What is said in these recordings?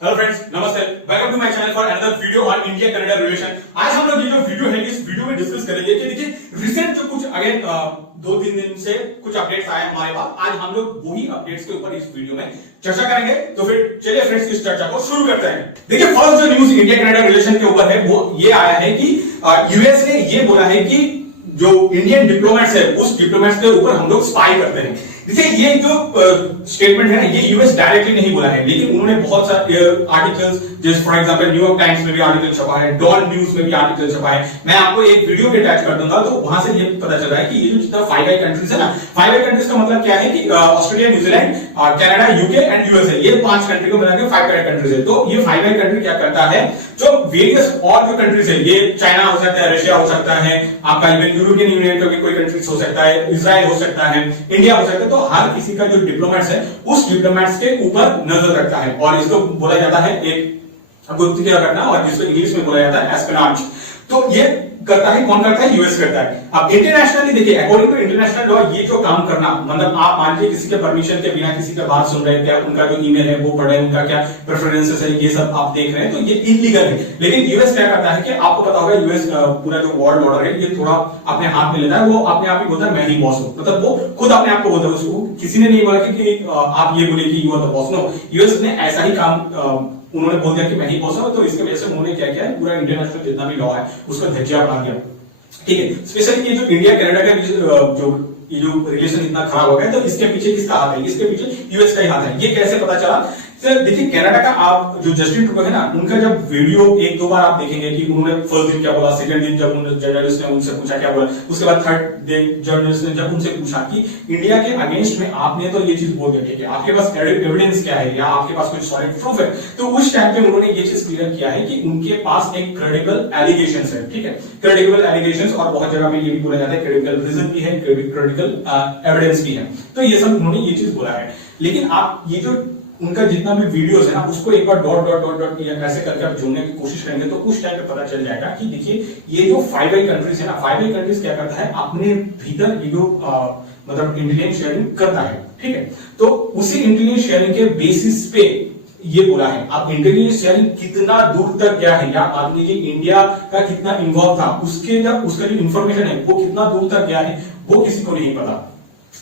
Hello friends, नमस्ते। Welcome to my channel for another video on India Canada relation. आज हम लोग ये जो वीडियो है इस वीडियो में डिस्कस करेंगे कि देखिए रिसेंट जो कुछ अगेन 2-3 दिन से कुछ अपडेट्स आए हमारे पास। आज हम लोग वही अपडेट्स के ऊपर इस वीडियो में चर्चा करेंगे। तो फिर चलिए फ्रेंड्स इस चर्चा को शुरू करते हैं। देखिए फर्स्ट जो न्यूज इंडिया कनाडा रिलेशन के ऊपर है वो ये आया है कि यूएस ने ये बोला है कि जो इंडियन डिप्लोमेट्स है उस डिप्लोमेट्स के ऊपर हम लोग स्पाई करते हैं। देखिए ये जो स्टेटमेंट है ना ये यूएस डायरेक्टली नहीं बोला है, लेकिन उन्होंने बहुत सारे आर्टिकल्स जैसे फॉर एग्जांपल न्यूयॉर्क टाइम्स में भी आर्टिकल छपा है, डॉन न्यूज में भी आर्टिकल छपा है। मैं आपको एक वीडियो भी अटैच कर दूंगा तो वहां से ये पता चल रहा है कि ये जो जितना 5 आई कंट्रीज है ना, 5 आई कंट्रीज का मतलब क्या है कि Australia, New Zealand, Canada, UK and USA, ये 5 कंट्री को मिलाकर 5 आई कंट्रीज है। तो ये 5 आई कंट्री क्या करता है, जो वेरियस और जो कंट्रीज है, ये चाइना हो सकता है, रशिया हो सकता है, आपका इवन यूरोपियन यूनियन का भी कोई कंट्रीज हो सकता है, इजराइल हो सकता है, इंडिया हो सकता है। तो हर किसी का जो डिप्लोमेट्स है उस डिप्लोमेट्स के ऊपर नजर रखता है और इसको बोला जाता है एक गुप्त क्या रखना, और जिसको इंग्लिश में बोला जाता है एस्पेनाज। तो ये करता है कौन करता है, यूएस करता है। अब इंटरनेशनली देखिए अकॉर्डिंग टू इंटरनेशनल लॉ ये जो काम करना, मतलब आप मान लीजिए किसी के परमिशन के बिना किसी का बात सुन रहे हैं, क्या उनका जो ईमेल है वो पढ़ रहे हैं, उनका क्या प्रेफरेंसेस है ये सब आप देख रहे हैं, तो ये इलीगल है। लेकिन यूएस क्या करता है कि आपको पता होगा यूएस पूरा जो वर्ल्ड ऑर्डर है ये थोड़ा अपने हाथ में लेता है। वो अपने आप ही बोलता है मैं ही बॉस हूं, मतलब वो खुद अपने आप को बोलता है, उसको किसी ने नहीं बोला कि आप ये बोले कि you are the boss. No, US ने ऐसा ही काम उन्होंने बोल दिया कि मैं ही बॉस हूं। तो इसके वजह से उन्होंने क्या किया है, पूरा इंटरनेशनल जितना भी लॉ है उसको धज्जियां बना दिया। ठीक है, स्पेशली ये जो इंडिया कनाडा का जो रिलेशन इतना खराब हो गया, तो इसके पीछे किसका हाथ है, इसके पीछे यूएस का ही हाथ है। ये कैसे पता चला, सर देखिए कनाडा का आप जो जस्टिन ट्रूडो है ना, उनका जब वीडियो 1-2 बार आप देखेंगे कि उन्होंने फर्स्ट दिन क्या बोला, सेकंड दिन जब जर्नलिस्ट ने उनसे पूछा क्या बोला, उसके बाद थर्ड दिन जर्नलिस्ट ने जब उनसे पूछा कि इंडिया के अगेंस्ट में आपने तो ये चीज बोल दिया, ठीक है आपके पास एविडेंस क्या है या आपके पास कुछ सॉलिड प्रूफ है, तो उस टाइम पे उन्होंने ये चीज क्लियर किया है कि उनके पास एक क्रेडिबल एलिगेशंस है। ठीक है, क्रेडिबल एलिगेशंस, और बहुत जगह में ये भी बोला जाता है क्रेडिबल रीजन भी है, क्रेडिबल एविडेंस भी है। तो ये सब उन्होंने ये चीज बोला है। लेकिन आप ये जो उनका जितना भी वीडियोस है ना उसको एक बार डॉट डॉट डॉट डॉट ऐसे करके आप जोड़ने की कोशिश करेंगे तो उस टाइम पे पता चल जाएगा कि देखिए ये जो 5 आई कंट्रीज है ना, 5 आई कंट्रीज क्या करता है, अपने भीतर ये जो मतलब इंटेलिजेंस शेयरिंग करता है। ठीक है, तो उसी इंटेलिजेंस शेयरिंग के बेसिस पे ये बोला है। अब इंटेलिजेंस शेयरिंग कितना दूर तक गया है, या मान लीजिए इंडिया का कितना इन्वॉल्व था, उसका जो इंफॉर्मेशन है वो कितना दूर तक गया है वो किसी को नहीं पता।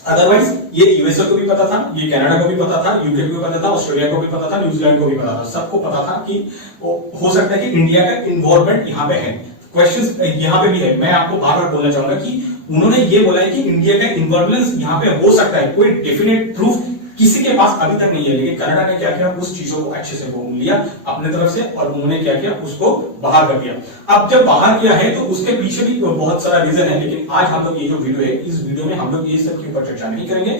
अदरवाइज ये यूएसए को भी पता था, ये कनाडा को भी पता था, यूके को भी पता था, ऑस्ट्रेलिया को भी पता था, न्यूजीलैंड को भी पता था, सबको पता था कि हो सकता है कि इंडिया का इन्वॉल्वमेंट यहाँ पे है। क्वेश्चंस यहाँ पे भी है। मैं आपको बार बार बोलना चाहूंगा कि उन्होंने ये बोला है कि इंडिया का इन्वॉल्वमेंट यहाँ पे हो सकता है, कोई डेफिनेट प्रूफ किसी के पास अभी तक नहीं है। लेकिन कनाडा ने क्या किया, उस चीजों को अच्छे से घूम लिया अपने तरफ से और उन्होंने क्या किया, उसको बाहर कर दिया। अब जब बाहर किया है तो उसके पीछे भी बहुत सारा रीजन है, लेकिन आज हम लोग ये जो वीडियो है इस वीडियो में हम लोग ये सब के ऊपर चर्चा नहीं करेंगे।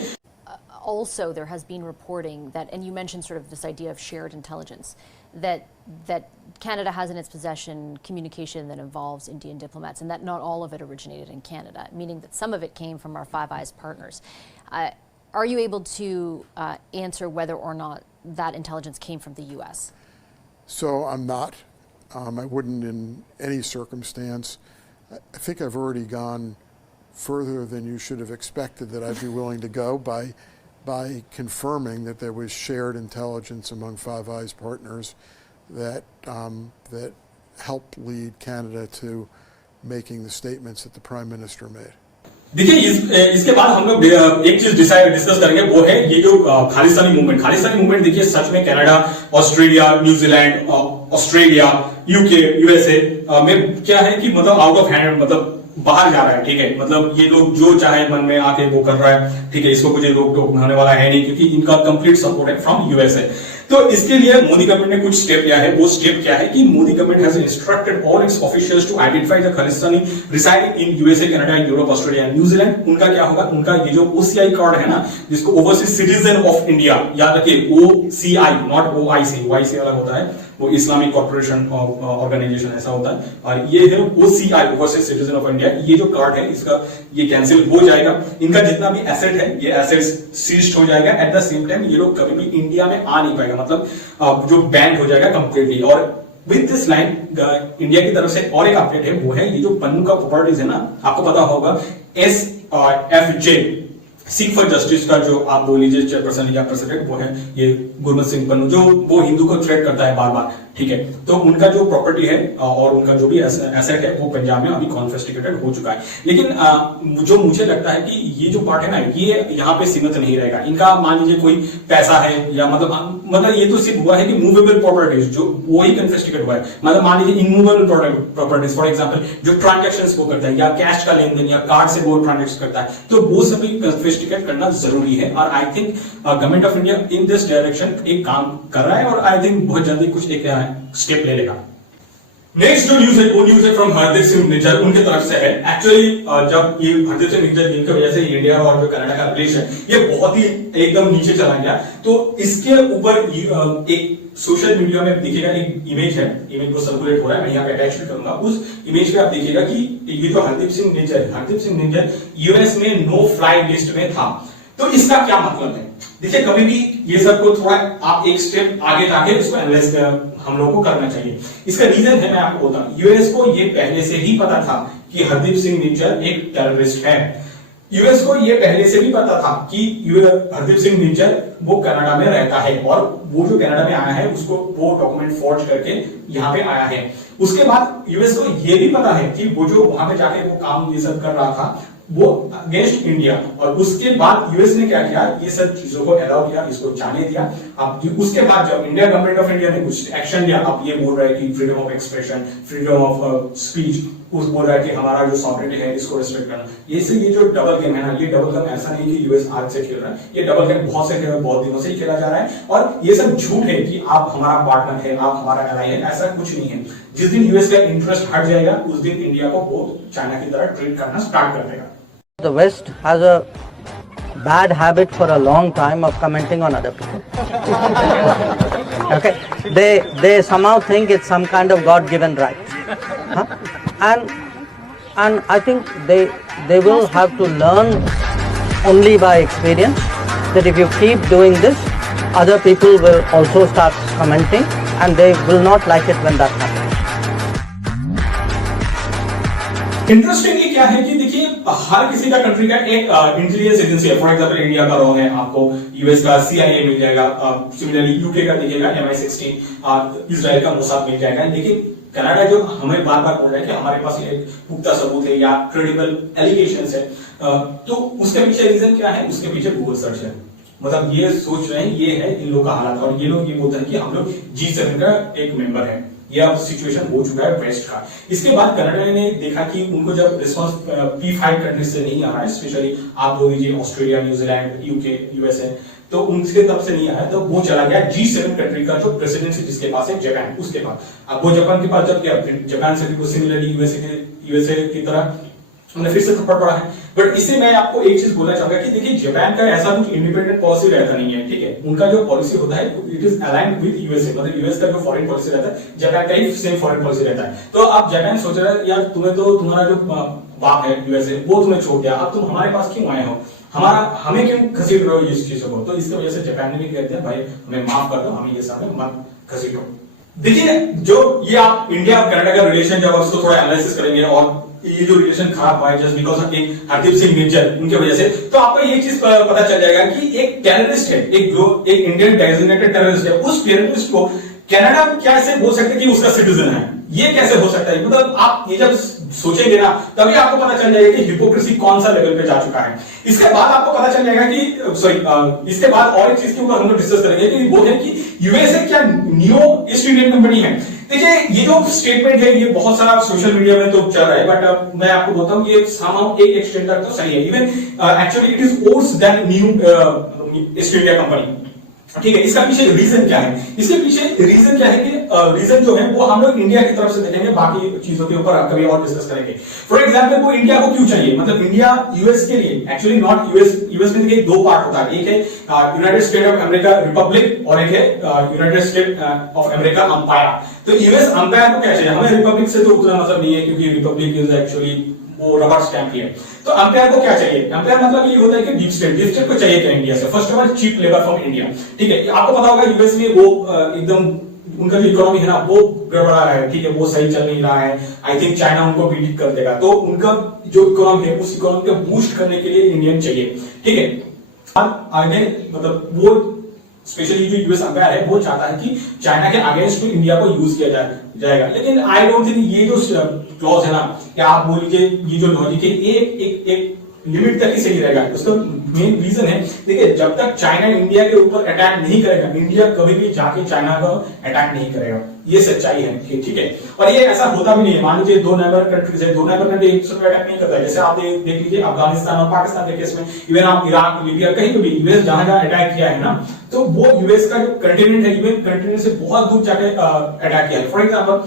Also, there has been reporting that, and you mentioned sort of this idea of shared intelligence, that Canada has in its possession communication that involves Indian diplomats, and that not all of it originated in Canada, meaning that some of it came from our Five Eyes partners. Are you able to answer whether or not that intelligence came from the U.S.? So I'm not. I wouldn't in any circumstance. I think I've already gone further than you should have expected that I'd be willing to go by confirming that there was shared intelligence among Five Eyes partners that helped lead Canada to making the statements that the Prime Minister made. देखिए इसके बाद हम लोग एक चीज discuss करेंगे, वो है ये जो खालिस्तानी मूवमेंट। देखिए सच में Canada, Australia, New Zealand, Australia, UK, USA में क्या है कि मतलब आउट ऑफ हैंड, मतलब बाहर जा रहा है। ठीक है, मतलब ये लोग जो चाहे मन में आके वो कर रहा है। ठीक है, इसको कुछ रोक टोक होने वाला है नहीं, क्योंकि इनका कंप्लीट सपोर्ट है फ्रॉम यूएसए। तो इसके लिए मोदी गवर्नमेंट ने कुछ स्टेप लिया है। वो स्टेप क्या है कि Modi government has instructed all its officials to identify the Khalistani residing in USA, Canada, Europe, Australia, New Zealand. उनका क्या होगा, उनका ये जो ओसीआई कार्ड है ना, जिसको ओवरसीज सिटीजन ऑफ इंडिया, याद रखिए ओसीआई, नॉट ओआईसी। ओआईसी अलग होता है, वो इस्लामिक कॉर्पोरेशन ऑर्गेनाइजेशन ऐसा होता है, और ये है OCI, overseas citizen of India. ये जो कार्ड है इसका ये कैंसिल हो जाएगा। इनका जितना भी एसेट है ये एसेट्स सीज्ड हो जाएगा। एट द सेम टाइम ये लोग कभी भी इंडिया में आ नहीं पाएगा, मतलब जो बैन हो जाएगा कंप्लीटली। और विद दिस लाइन इंडिया की तरफ से और एक अपडेट है, वो है ये जो पन्नू का प्रॉपर्टीज है ना, आपको पता होगा SFJ सिख फॉर जस्टिस का जो आप बोल लीजिए चेयरपर्सन या प्रेसिडेंट वो है ये गुरमीत सिंह पन्नू, जो वो हिंदू को थ्रेट करता है बार बार, ठीक है। तो उनका जो प्रॉपर्टी है और उनका जो भी एसेट है वो पंजाब में अभी कॉन्फिस्केटेड हो चुका है। लेकिन जो मुझे लगता है कि ये जो पार्ट है ना, ये यहाँ पे सीमित नहीं रहेगा। इनका मान लीजिए कोई पैसा है या मतलब ये तो सिर्फ हुआ है कि मूवेबल प्रॉपर्टीज जो वो ही कॉन्फिस्केटेड हुआ है। मतलब मान लीजिए इनमूवेबल प्रॉपर्टीज फॉर एग्जांपल जो ट्रांजैक्शंस वो करता है या कैश का लेन देन या कार्ड से वो ट्रांजैक्शन करता है, तो वो सभी कॉन्फिस्केट करना जरूरी है। और I think government of India in this direction एक काम कर रहा है और आई थिंक बहुत जल्दी कुछ एक स्टेप ले लेगा। नेक्स्ट जो न्यूज है वो न्यूज है फ्रॉम हरदीप सिंह निज्जर, उनके तरफ से है। एक्चुअली जब ये हरदीप सिंह निज्जर जिनकी वजह से इंडिया और जो कनाडा का रिलेशन ये बहुत ही एकदम नीचे चला गया, तो इसके ऊपर एक सोशल मीडिया में देखिएगा एक इमेज है, इमेज को सर्कुलेट हो रहा है, मैं यहाँ पे अटैच भी करूंगा। उस इमेज पे आप देखिएगा कि ये जो हरदीप सिंह निज्जर यूएस में नो फ्लाई लिस्ट में था। तो इसका क्या मतलब है? देखिए, कभी भी ये सब को थोड़ा आप एक स्टेप आगे जाके उसको एनालाइज हम लोगों को करना चाहिए। इसका रीजन है, मैं आपको बताऊं, यूएस को ये पहले से ही पता था कि हरदीप सिंह निज्जर एक टेररिस्ट है। यूएस को ये पहले से भी पता था कि हरदीप सिंह निज्जर वो कनाडा में रहता है और वो जो कनाडा में आया है उसको वो डॉक्यूमेंट फॉर्ज करके यहाँ पे आया है। उसके बाद यूएस को ये भी पता है कि वो जो वहां पे जाके वो काम ये सब कर रहा था वो अगेंस्ट इंडिया, और उसके बाद यूएस ने क्या किया, ये सब चीजों को अलाउ किया, इसको जाने दिया। अब उसके बाद जब इंडिया गवर्नमेंट ऑफ इंडिया ने कुछ एक्शन लिया, अब ये बोल रहा है कि freedom of expression, freedom of speech, उस बोल रहा है कि हमारा जो सॉवरेनिटी है इसको रिस्पेक्ट करना। ये जो डबल गेम है ना, ये डबल गेम ऐसा नहीं कि यूएस आज से खेल रहा है, ये डबल गेम बहुत दिनों से ही खेला जा रहा है। और ये सब झूठ है कि आप हमारा पार्टनर है, आप हमारा एलाई है, ऐसा कुछ नहीं है। जिस दिन यूएस का इंटरेस्ट हट जाएगा उस दिन इंडिया को वो चाइना की तरह ट्रीट करना स्टार्ट कर देगा। The West has a bad habit for a long time of commenting on other people. Okay, they somehow think it's some kind of God-given right, huh? and I think they will have to learn only by experience that if you keep doing this, other people will also start commenting, and they will not like it when that happens. Interestingly क्या है कि देखिए, हर किसी का country का एक intelligence agency है। For example India का रॉ है, आपको यूएस का CIA मिल जाएगा, सिमिलरली यूके का देखिएगा MI6, इजराइल का मोसाद मिल जाएगा। लेकिन कनाडा जो हमें बार बार बोल रहा है कि हमारे पास एक पुख्ता सबूत है या क्रेडिबल एलिगेशंस है, तो उसके पीछे रीजन क्या है? उसके पीछे गूगल सर्च है। मतलब ये सोच रहे हैं, ये है इन लोगों का हालात, और ये लोग ये बोलते हैं कि हम लोग G7 का एक मेंबर है। ये अब सिचुएशन हो चुका है वेस्ट का। इसके बाद कनाडा ने देखा कि उनको जब रिस्पांस P5 कंट्री से नहीं आ रहा है, स्पेशली आप बोल लीजिए ऑस्ट्रेलिया, न्यूजीलैंड, UK, USA, तो उनके तरफ से नहीं आया, तो वो चला गया G7 कंट्री का जो प्रेसिडेंसी जिसके पास है, जापान, उसके पास। अब वो जापान के पास जब गया, जापान से भी सिमिलरली USA की तरह उन्हें फिर से थप्पड़ पड़ा है। बट इससे मैं आपको एक चीज बोलना चाहूंगा कि देखिए, जापान का ऐसा कुछ इंडिपेंडेंट पॉलिसी रहता नहीं है, ठीक है। उनका जो पॉलिसी होता है it is aligned with USA, मतलब यूएस का जो फॉरेन पॉलिसी रहता है जापान का ही सेम फॉरेन पॉलिसी रहता है। तो अब जापान सोच रहा है, यार तुम्हें तो तुम्हारा जो बाप है यूएसए वो तुम्हें छोड़ दिया, अब तुम हमारे पास क्यों आए हो, हमें क्यों घसीट रहे हो इस चीजों को? तो इसकी वजह से जापान ने भी कह दिया, भाई हमें माफ कर दो, हमें ये सामने मत घसीटो। देखिए, जो ये आप इंडिया और कनाडा का रिलेशन जब उसको थोड़ा एनालिसिस करेंगे और ये जो रिलेशन खराब हुआ है just because of Hardeep Singh Nijjar उनकी वजह से, तो आपको ये चीज पता चल जाएगा कि एक टेररिस्ट है, एक इंडियन डेजिग्नेटेड टेररिस्ट है, उस टेररिस्ट को कनाडा कैसे बोल सकते कि उसका सिटीजन है? ये कैसे हो सकता है? मतलब आप ये जब सोचेंगे ना, तभी आपको पता चल जाएगा कि हिपोक्रेसी कौन सा लेवल पे जा चुका है। इसके बाद आपको पता चल जाएगा कि इसके बाद और एक चीज के ऊपर हम लोग डिस्कस करेंगे कि वो है कि यूएसए क्या न्यू ईस्ट इंडियन कंपनी है। देखिए, ये जो स्टेटमेंट है ये बहुत सारा सोशल मीडिया में तो चल रहा है, बट मैं आपको बोलता हूँ ये सामान्य एक एक्सटेंट तक तो सही है। Even actually it is old then new East India company, ठीक है। इसका पीछे रीजन क्या है? इसके पीछे रीजन क्या है कि रीजन जो है वो हम लोग इंडिया की तरफ से देखेंगे, बाकी चीजों के ऊपर कभी और डिस्कस करेंगे। फॉर एग्जांपल, वो इंडिया को क्यों चाहिए? मतलब इंडिया यूएस के लिए, एक्चुअली नॉट यूएस में देखिए दो पार्ट होता है, एक है United state of America Republic और एक है United state of America umpire. तो यूएस अंपायर को क्या चाहिए? हमें रिपब्लिक से तो उतना मतलब नहीं है, क्योंकि रिपब्लिक इज एक्चुअली वो रबर स्टैंप ही है। तो अंपायर को क्या चाहिए? अंपायर मतलब ये होता है कि डीप स्टेट को चाहिए क्या इंडिया से? First of all cheap labour from India, ठीक है। आपको पता होगा यूएस में वो एकदम उनका जो इकोनॉमी है ना वो गड़बड़ा रहा है, ठीक है, वो सही चल नहीं रहा है। आई थिंक चाइना उनको बीट कर देगा, तो उनका जो इकोनॉमी है उस इकोनॉमी को बूस्ट करने के लिए इंडियन चाहिए, ठीक है। आगे मतलब वो स्पेशली जो यूएस अंपायर है वो चाहता है कि चाइना के अगेंस्ट इंडिया को यूज किया जाएगा, लेकिन आई डोंट थिंक ये जो क्लॉज है ना, या आप बोल लीजिए ये जो लॉजिक है एक लिमिट तक ही सही रहेगा। उसका मेन रीजन है, देखिए जब तक चाइना इंडिया के ऊपर अटैक नहीं करेगा, इंडिया कभी भी जाके चाइना को अटैक नहीं करेगा, ये सच्चाई है, ठीक है। और ये ऐसा होता भी नहीं है, मान लीजिए दो नेबर कंट्रीज है, दो नेबर कंट्री एक दूसरे पर अटैक नहीं करता है। जैसे आप देख लीजिए अफगानिस्तान और पाकिस्तान के केस में, इवन आप इराक, लीबिया, कहीं पे भी यूएस जहां जहां अटैक किया है ना, तो वो यूएस का जो कंटिनेंट है, इवन कंटिनेंट से बहुत दूर जाके अटैक किया है। फॉर एग्जाम्पल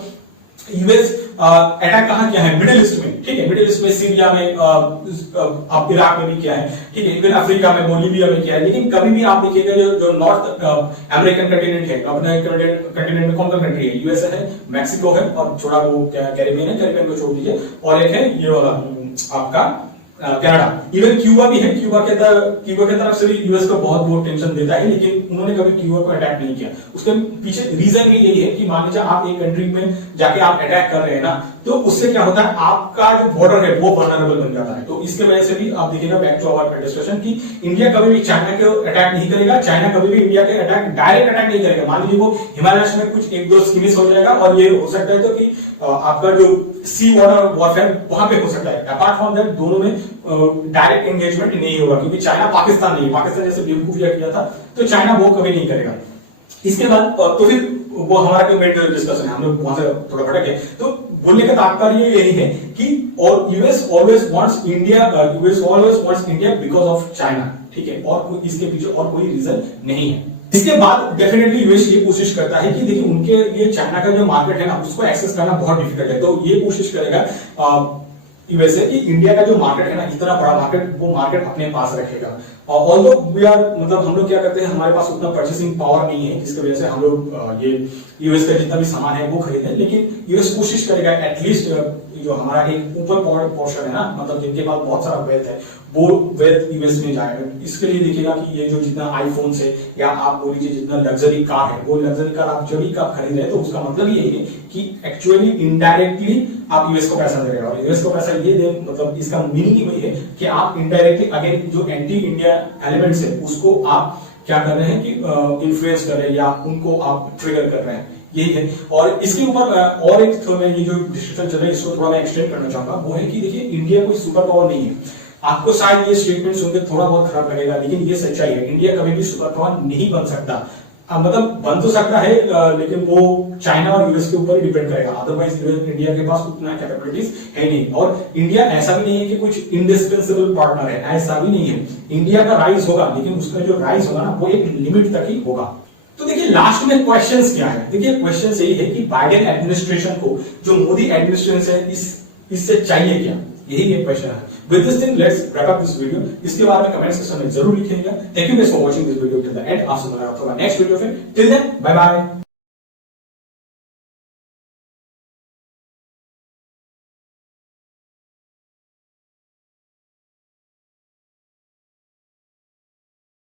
यूएस अटैक कहां किया है, मिडिल ईस्ट में, ठीक है, मिडिल ईस्ट में, सीरिया में, अब इराक में भी किया है, ठीक है, इवन अफ्रीका में, बोलीविया में किया है। लेकिन कभी भी आप देखिएगा जो नॉर्थ अमेरिकन कंटिनेंट है, अपने कंटिनेंट में कौन सा कंट्री है, यूएसए है, मैक्सिको है, और थोड़ा वो कैरिबियन है, कैरिबियन को छोड़ दीजिए, और एक है ये वाला आपका कनाडा, इवन क्यूबा भी है। क्यूबा के तरफ से भी यूएस को बहुत टेंशन देता है, लेकिन उन्होंने कभी क्यूबा को अटैक नहीं किया। उसके पीछे रीजन भी यही है कि मान लीजिए आप एक कंट्री में जाके आप अटैक कर रहे हैं ना, तो उससे क्या होता है, आपका जो बॉर्डर है वो वल्नरेबल बन जाता है। तो इसके वजह से भी आप देखिएगा, बैक टू आवर डिस्कशन, कि इंडिया कभी भी चाइना के अटैक नहीं करेगा, चाइना कभी भी इंडिया के डायरेक्ट अटैक नहीं करेगा। मान लीजिए वो हिमालय में कुछ एक दो स्किमिस हो जाएगा, और ये हो सकता है तो कि आपका जो सी वाटर वॉरफेयर वहां पे हो सकता है। अपार्ट फ्रॉम दैट दोनों में डायरेक्ट एंगेजमेंट नहीं होगा, क्योंकि चाइना पाकिस्तान नहीं है, पाकिस्तान जैसे बेवकूफिया किया था, तो चाइना वो कभी नहीं करेगा। इसके बाद तो फिर वो हमारा जो मेन डिस्कशन है, हम लोग वहां से थोड़ा भटक गए। तो बोलने का तात्पर्य यही है कि और US always wants India because of China, ठीक है, और इसके पीछे और कोई रीजन नहीं है। इसके बाद डेफिनेटली यूएस ये कोशिश करता है कि देखिए उनके लिए चाइना का जो मार्केट है ना, उसको एक्सेस करना बहुत डिफिकल्ट है। तो ये कोशिश करेगा यूएसए कि इंडिया का जो मार्केट है ना, इतना बड़ा मार्केट, वो मार्केट अपने पास रखेगा। ऑल्दो वी आर, मतलब हम लोग क्या करते हैं, हमारे पास उतना परचेसिंग पावर नहीं है, जिसकी वजह से हम लोग ये यूएस का जितना भी सामान है वो खरीदें, लेकिन यूएस कोशिश करेगा एटलीस्ट जो हमारा एक ऊपर पोर्शन है ना, मतलब जिनके पास बहुत सारा वेल्थ है, वो वेल्थ यूएस में जाएगा। इसके लिए देखिएगा कि ये जो जितना आईफोन है, या आप बोल लीजिए जितना लग्जरी कार है, वो लग्जरी कार आप जब भी आप खरीद रहे हैं, तो उसका मतलब यही है कि एक्चुअली इनडायरेक्टली आप यूएस को पैसा दे रहे हैं। और यूएस को पैसा ये दे, मतलब इसका मीनिंग वही है कि आप इनडायरेक्टली अगेन जो एंटी इंडिया एलिमेंट्स है उसको आप क्या कर रहे हैं कि इन्फ्लुएंस कर रहे हैं, या उनको आप ट्रिगर कर रहे हैं, यही है। और इसके ऊपर और एक तो मैं ये जो डिस्कशन चल रहा है इसको थोड़ा मैं एक्सटेंड करना चाहूंगा, वो है कि देखिए इंडिया कोई सुपर पावर नहीं है। आपको शायद ये स्टेटमेंट सुनकर थोड़ा बहुत खराब लगेगा, लेकिन ये सच्चाई है। इंडिया कभी भी सुपर पावर नहीं बन सकता, मतलब बन तो सकता है, लेकिन वो चाइना और यूएस के ऊपर ही डिपेंड करेगा। अदरवाइज इंडिया के पास उतना कैपेबिलिटीज है नहीं। और इंडिया ऐसा भी नहीं है कि कुछ इंडिस्पेंसेबल पार्टनर है, ऐसा भी नहीं है। इंडिया का राइज होगा, लेकिन उसका जो राइज होगा ना, वो एक लिमिट तक ही होगा। तो देखिए लास्ट में क्वेश्चंस क्या है, देखिए क्वेश्चन यही है कि बाइडेन एडमिनिस्ट्रेशन को जो मोदी एडमिनिस्ट्रेशन है, इससे चाहिए क्या, यही एक क्वेश्चन है। With this thing, let's wrap up this video. इसके बारे में कमेंट सेक्शन में जरूर लिखिएगा। Thank you guys for watching this video till the end. आपसे मुलाकात होगा नेक्स्ट वीडियो में। Till then, bye bye.